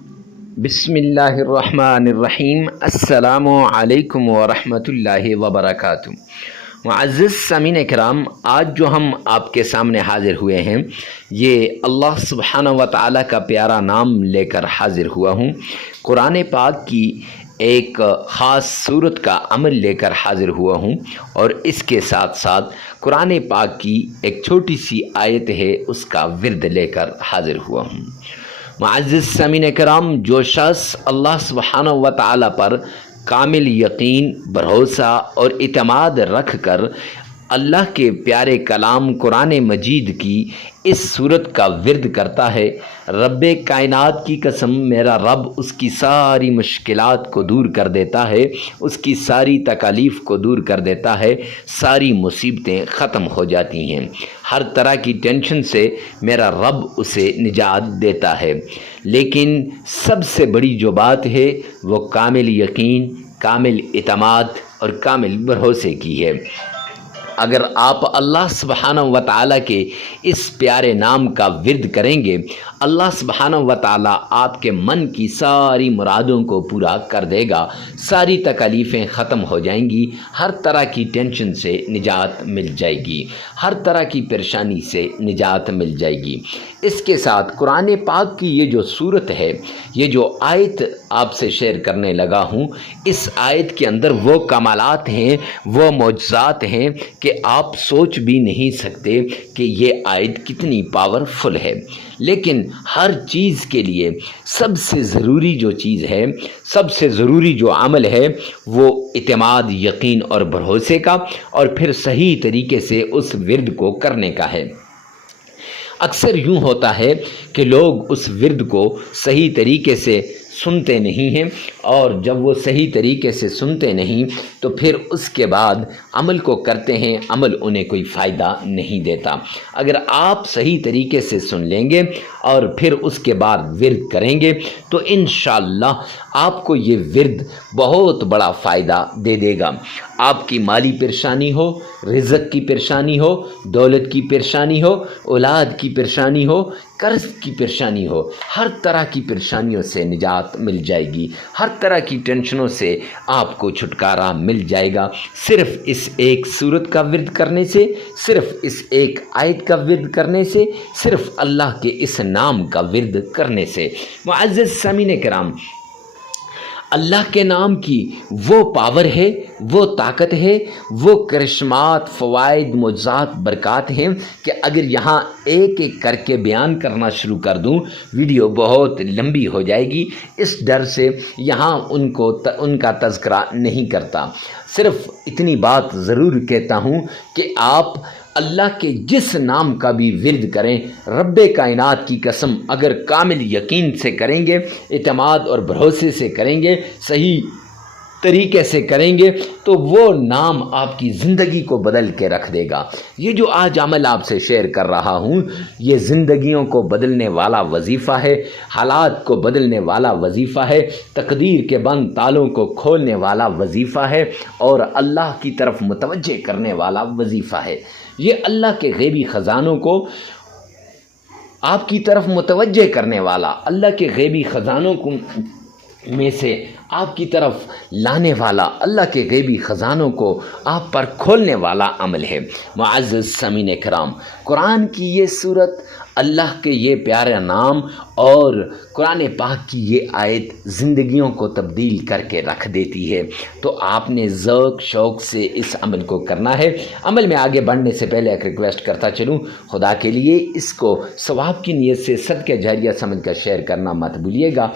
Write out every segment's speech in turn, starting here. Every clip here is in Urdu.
بسم اللہ الرحمن الرحیم۔ السلام علیکم ورحمۃ اللہ وبرکاتہ۔ معزز سامعین کرام، آج جو ہم آپ کے سامنے حاضر ہوئے ہیں یہ اللہ سبحانہ و تعالیٰ کا پیارا نام لے کر حاضر ہوا ہوں۔ قرآن پاک کی ایک خاص صورت کا عمل لے کر حاضر ہوا ہوں، اور اس کے ساتھ ساتھ قرآن پاک کی ایک چھوٹی سی آیت ہے اس کا ورد لے کر حاضر ہوا ہوں۔ معزز سامعین کرام، جو شخص اللہ سبحانہ و تعالیٰ پر کامل یقین، بھروسہ اور اعتماد رکھ کر اللہ کے پیارے کلام قرآن مجید کی اس صورت کا ورد کرتا ہے، رب کائنات کی قسم میرا رب اس کی ساری مشکلات کو دور کر دیتا ہے، اس کی ساری تکالیف کو دور کر دیتا ہے، ساری مصیبتیں ختم ہو جاتی ہیں، ہر طرح کی ٹینشن سے میرا رب اسے نجات دیتا ہے۔ لیکن سب سے بڑی جو بات ہے وہ کامل یقین، کامل اعتماد اور کامل بھروسے کی ہے۔ اگر آپ اللہ سبحانہ و تعالیٰ کے اس پیارے نام کا ورد کریں گے، اللہ سبحانہ و تعالیٰ آپ کے من کی ساری مرادوں کو پورا کر دے گا، ساری تکالیفیں ختم ہو جائیں گی، ہر طرح کی ٹینشن سے نجات مل جائے گی، ہر طرح کی پریشانی سے نجات مل جائے گی۔ اس کے ساتھ قرآن پاک کی یہ جو صورت ہے، یہ جو آیت آپ سے شیئر کرنے لگا ہوں، اس آیت کے اندر وہ کمالات ہیں، وہ معجزات ہیں کہ آپ سوچ بھی نہیں سکتے کہ یہ آیت کتنی پاورفل ہے۔ لیکن ہر چیز کے لیے سب سے ضروری جو چیز ہے، سب سے ضروری جو عمل ہے، وہ اعتماد، یقین اور بھروسے کا، اور پھر صحیح طریقے سے اس ورد کو کرنے کا ہے۔ اکثر یوں ہوتا ہے کہ لوگ اس ورد کو صحیح طریقے سے سنتے نہیں ہیں، اور جب وہ صحیح طریقے سے سنتے نہیں تو پھر اس کے بعد عمل کو کرتے ہیں، عمل انہیں کوئی فائدہ نہیں دیتا۔ اگر آپ صحیح طریقے سے سن لیں گے اور پھر اس کے بعد ورد کریں گے تو انشاءاللہ آپ کو یہ ورد بہت بڑا فائدہ دے دے گا۔ آپ کی مالی پریشانی ہو، رزق کی پریشانی ہو، دولت کی پریشانی ہو، اولاد کی پریشانی ہو، قرض کی پریشانی ہو، ہر طرح کی پریشانیوں سے نجات مل جائے گی، ہر طرح کی ٹینشنوں سے آپ کو چھٹکارا مل جائے گا، صرف اس ایک صورت کا ورد کرنے سے، صرف اس ایک آیت کا ورد کرنے سے، صرف اللہ کے اس نام کا ورد کرنے سے۔ معزز سامعین کرام، اللہ کے نام کی وہ پاور ہے، وہ طاقت ہے، وہ کرشمات، فوائد، معجزات، برکات ہیں کہ اگر یہاں ایک ایک کر کے بیان کرنا شروع کر دوں ویڈیو بہت لمبی ہو جائے گی، اس ڈر سے یہاں ان کا تذکرہ نہیں کرتا۔ صرف اتنی بات ضرور کہتا ہوں کہ آپ اللہ کے جس نام کا بھی ورد کریں، رب کائنات کی قسم اگر کامل یقین سے کریں گے، اعتماد اور بھروسے سے کریں گے، صحیح طریقے سے کریں گے، تو وہ نام آپ کی زندگی کو بدل کے رکھ دے گا۔ یہ جو آج عمل آپ سے شیئر کر رہا ہوں، یہ زندگیوں کو بدلنے والا وظیفہ ہے، حالات کو بدلنے والا وظیفہ ہے، تقدیر کے بند تالوں کو کھولنے والا وظیفہ ہے، اور اللہ کی طرف متوجہ کرنے والا وظیفہ ہے۔ یہ اللہ کے غیبی خزانوں کو آپ کی طرف متوجہ کرنے والا، اللہ کے غیبی خزانوں کو میں سے آپ کی طرف لانے والا، اللہ کے غیبی خزانوں کو آپ پر کھولنے والا عمل ہے۔ معزز سامعین کرام، قرآن کی یہ صورت، اللہ کے یہ پیارا نام اور قرآن پاک کی یہ آیت زندگیوں کو تبدیل کر کے رکھ دیتی ہے، تو آپ نے ذوق شوق سے اس عمل کو کرنا ہے۔ عمل میں آگے بڑھنے سے پہلے ایک ریکویسٹ کرتا چلوں، خدا کے لیے اس کو ثواب کی نیت سے صدقہ جاریہ سمجھ کر شیئر کرنا مت بھولیے گا،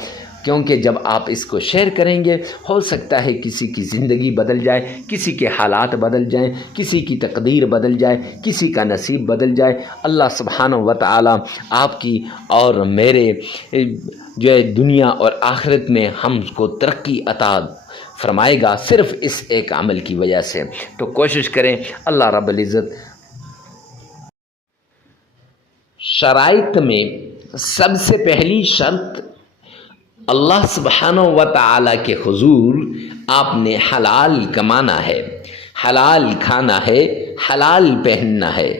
کیونکہ جب آپ اس کو شیئر کریں گے ہو سکتا ہے کسی کی زندگی بدل جائے، کسی کے حالات بدل جائیں، کسی کی تقدیر بدل جائے، کسی کا نصیب بدل جائے۔ اللہ سبحانہ و تعالیٰ آپ کی اور میرے جو ہے دنیا اور آخرت میں ہم کو ترقی عطا فرمائے گا، صرف اس ایک عمل کی وجہ سے۔ تو کوشش کریں، اللہ رب العزت شرائط میں سب سے پہلی شرط اللہ سبحانہ و تعالیٰ کے حضور آپ نے حلال کمانا ہے، حلال کھانا ہے، حلال پہننا ہے۔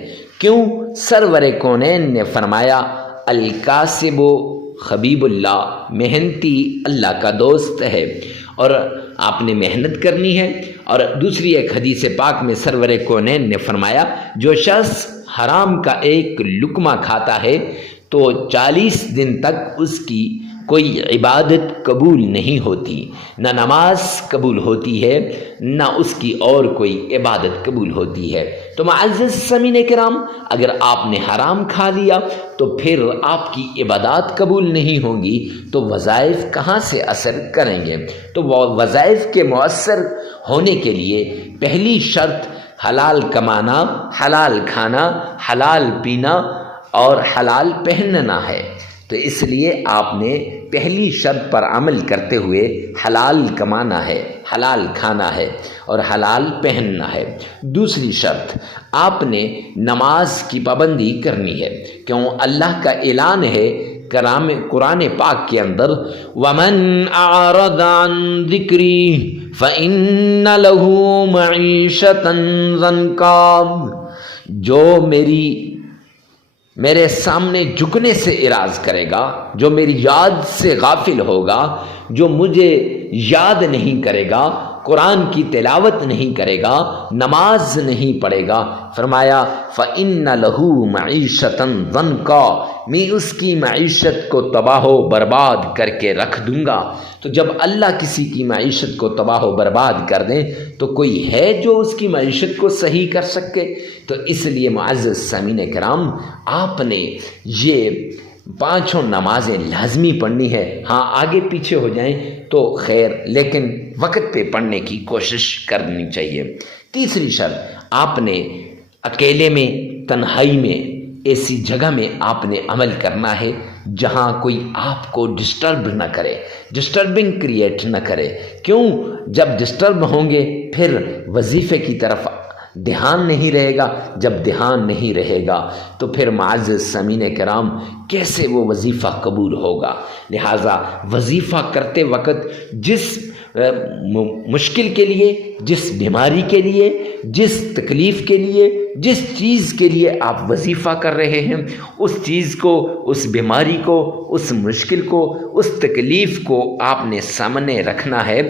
کیوں؟ سرور کونین نے فرمایا الکاسب حبیب اللہ محنتی اللہ کا دوست ہے اور آپ نے محنت کرنی ہے۔ اور دوسری ایک حدیث پاک میں سرور کونین نے فرمایا جو شخص حرام کا ایک لقمہ کھاتا ہے تو 40 دن تک اس کی کوئی عبادت قبول نہیں ہوتی، نہ نماز قبول ہوتی ہے نہ اس کی اور کوئی عبادت قبول ہوتی ہے۔ تو معزز سامعین کرام، اگر آپ نے حرام کھا لیا تو پھر آپ کی عبادات قبول نہیں ہوں گی تو وظائف کہاں سے اثر کریں گے؟ تو وہ وظائف کے مؤثر ہونے کے لیے پہلی شرط حلال کمانا، حلال کھانا، حلال پینا اور حلال پہننا ہے۔ تو اس لیے آپ نے پہلی شرط پر عمل کرتے ہوئے حلال کمانا ہے، حلال کھانا ہے اور حلال پہننا ہے۔ دوسری شرط آپ نے نماز کی پابندی کرنی ہے، کیوں اللہ کا اعلان ہے قرآن پاک کے اندر وَمَنْ أَعْرَضَ عَنْ ذِكْرِي فَإِنَّ لَهُ مَعِيشَةً ضَنْكًا، جو میرے سامنے جھکنے سے اعراض کرے گا، جو میری یاد سے غافل ہوگا، جو مجھے یاد نہیں کرے گا، قرآن کی تلاوت نہیں کرے گا، نماز نہیں پڑھے گا، فرمایا فَإِنَّ لَهُ مَعِيشَةً ضَنْكًا، میں اس کی معیشت کو تباہ و برباد کر کے رکھ دوں گا۔ تو جب اللہ کسی کی معیشت کو تباہ و برباد کر دیں تو کوئی ہے جو اس کی معیشت کو صحیح کر سکے؟ تو اس لیے معزز سامعین کرام، آپ نے یہ 5 نمازیں لازمی پڑھنی ہے۔ ہاں آگے پیچھے ہو جائیں تو خیر، لیکن وقت پہ پڑھنے کی کوشش کرنی چاہیے۔ تیسری شرط آپ نے اکیلے میں، تنہائی میں، ایسی جگہ میں آپ نے عمل کرنا ہے جہاں کوئی آپ کو ڈسٹرب نہ کرے، ڈسٹربنگ کریٹ نہ کرے۔ کیوں؟ جب ڈسٹرب ہوں گے پھر وظیفے کی طرف دھیان نہیں رہے گا، جب دھیان نہیں رہے گا تو پھر معزز سامعین کرام کیسے وہ وظیفہ قبول ہوگا؟ لہٰذا وظیفہ کرتے وقت جس مشکل کے لیے، جس بیماری کے لیے، جس تکلیف کے لیے، جس چیز کے لیے آپ وظیفہ کر رہے ہیں، اس چیز کو، اس بیماری کو، اس مشکل کو، اس تکلیف کو آپ نے سامنے رکھنا ہے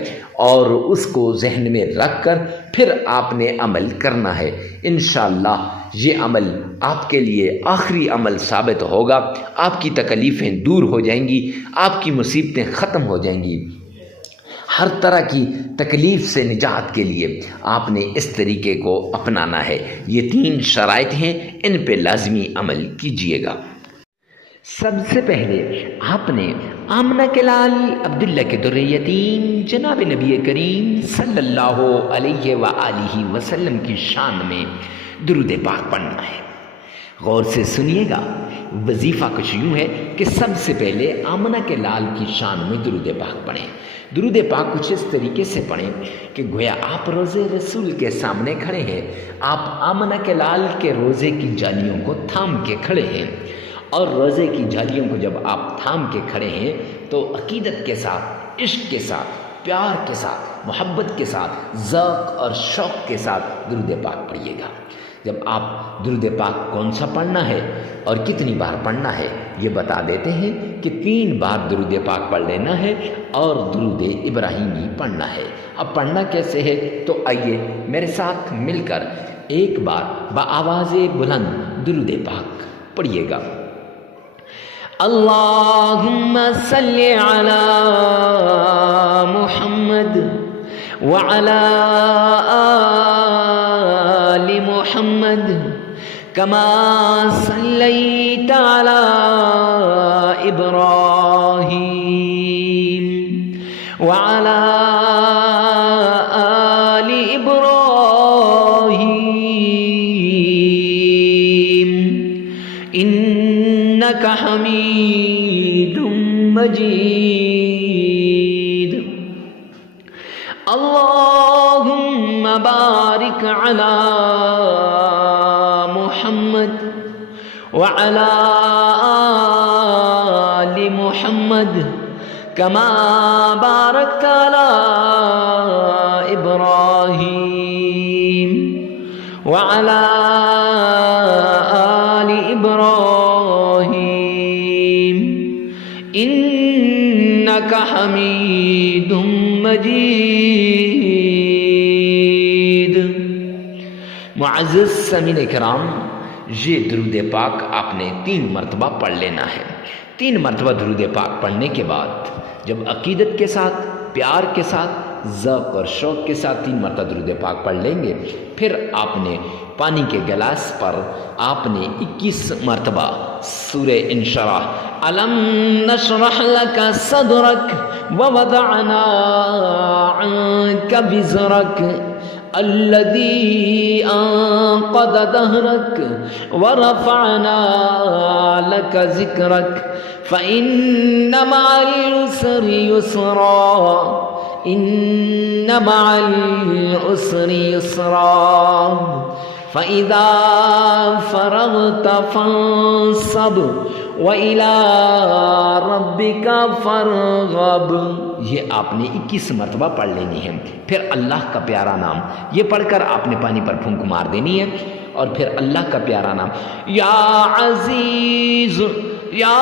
اور اس کو ذہن میں رکھ کر پھر آپ نے عمل کرنا ہے۔ انشاءاللہ یہ عمل آپ کے لیے آخری عمل ثابت ہوگا، آپ کی تکلیفیں دور ہو جائیں گی، آپ کی مصیبتیں ختم ہو جائیں گی۔ ہر طرح کی تکلیف سے نجات کے لیے آپ نے اس طریقے کو اپنانا ہے۔ یہ 3 شرائط ہیں، ان پہ لازمی عمل کیجیے گا۔ سب سے پہلے آپ نے آمنہ کے لال عبداللہ کے در یتیم جناب نبی کریم صلی اللہ علیہ وآلہ وسلم کی شان میں درود پاک پڑھنا ہے۔ غور سے سنیے گا، وظیفہ کچھ یوں ہے کہ سب سے پہلے آمنہ کے لال کی شان میں درود پاک پڑھیں۔ درود پاک کچھ اس طریقے سے پڑھیں کہ گویا آپ روزے رسول کے سامنے کھڑے ہیں، آپ آمنہ کے لال کے روزے کی جالیوں کو تھام کے کھڑے ہیں، اور روزے کی جالیوں کو جب آپ تھام کے کھڑے ہیں تو عقیدت کے ساتھ، عشق کے ساتھ، پیار کے ساتھ، محبت کے ساتھ، ذوق اور شوق کے ساتھ درود پاک پڑھیے گا۔ جب آپ درود پاک کون سا پڑھنا ہے اور کتنی بار پڑھنا ہے یہ بتا دیتے ہیں کہ 3 بار درود پاک پڑھ لینا ہے اور درود ابراہیمی پڑھنا ہے۔ اب پڑھنا کیسے ہے تو آئیے میرے ساتھ مل کر ایک بار بآواز بلند درود پاک پڑھیے گا۔ اللہم صلی علی محمد وعلی آل محمد کما صلیت علی ابراہیم وعلی آل ابراہیم انک حمید مجید۔ اللہم بارک علی محمد وعلی آل محمد کما بارکت علی ابراہیم وعلی آل ابراہیم انک إنك حميد مجيد۔ معزز سامعین کرام، یہ درود پاک آپ نے 3 مرتبہ پڑھ لینا ہے۔ 3 مرتبہ درود پاک پڑھنے کے بعد جب عقیدت کے ساتھ، پیار کے ساتھ، ذوق اور شوق کے ساتھ 3 مرتبہ درود پاک پڑھ لیں گے، پھر آپ نے پانی کے گلاس پر آپ نے 21 مرتبہ سورہ انشراح، الم نشرح لک صدرک ووضعنا عنک وزرک الذی انقض ظہرک ورفعنا لک ذکرک فإن مع العسر یسرا إن مع العسر یسرا فإذا فرغت فانصب وإلى ربك فارغب۔ یہ آپ نے 21 مرتبہ پڑھ لینی ہے۔ پھر اللہ کا پیارا نام یہ پڑھ کر آپ نے پانی پر پھونک مار دینی ہے، اور پھر اللہ کا پیارا نام یا عزیز یا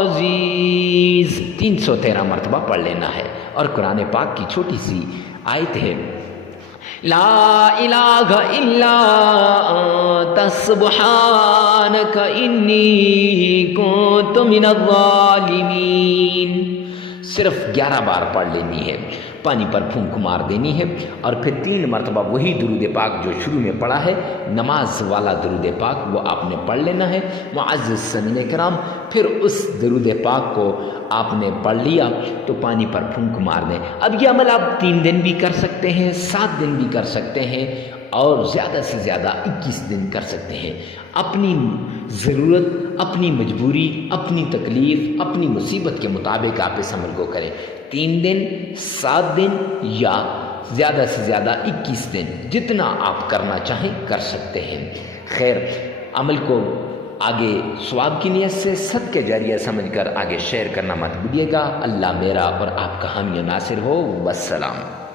عزیز 313 مرتبہ پڑھ لینا ہے۔ اور قرآن پاک کی چھوٹی سی آیت ہے، لا الہ الا انت سبحانک انی کنت من الظالمین، صرف 11 بار پڑھ لینی ہے، پانی پر پھونک مار دینی ہے، اور پھر 3 مرتبہ وہی درود پاک جو شروع میں پڑھا ہے، نماز والا درود پاک، وہ آپ نے پڑھ لینا ہے۔ معزز سامعین کرام، پھر اس درود پاک کو آپ نے پڑھ لیا تو پانی پر پھونک مار دیں۔ اب یہ عمل آپ 3 دن بھی کر سکتے ہیں، 7 دن بھی کر سکتے ہیں، اور زیادہ سے زیادہ 21 دن کر سکتے ہیں۔ اپنی ضرورت، اپنی مجبوری، اپنی تکلیف، اپنی مصیبت کے مطابق آپ اس عمل کو کریں۔ 3 دن، 7 دن یا زیادہ سے زیادہ 21 دن، جتنا آپ کرنا چاہیں کر سکتے ہیں۔ خیر، عمل کو آگے ثواب کی نیت سے صدقہ جاریہ سمجھ کر آگے شیئر کرنا مت بھولیے گا۔ اللہ میرا اور آپ کا حامی و ناصر ہو۔ والسلام۔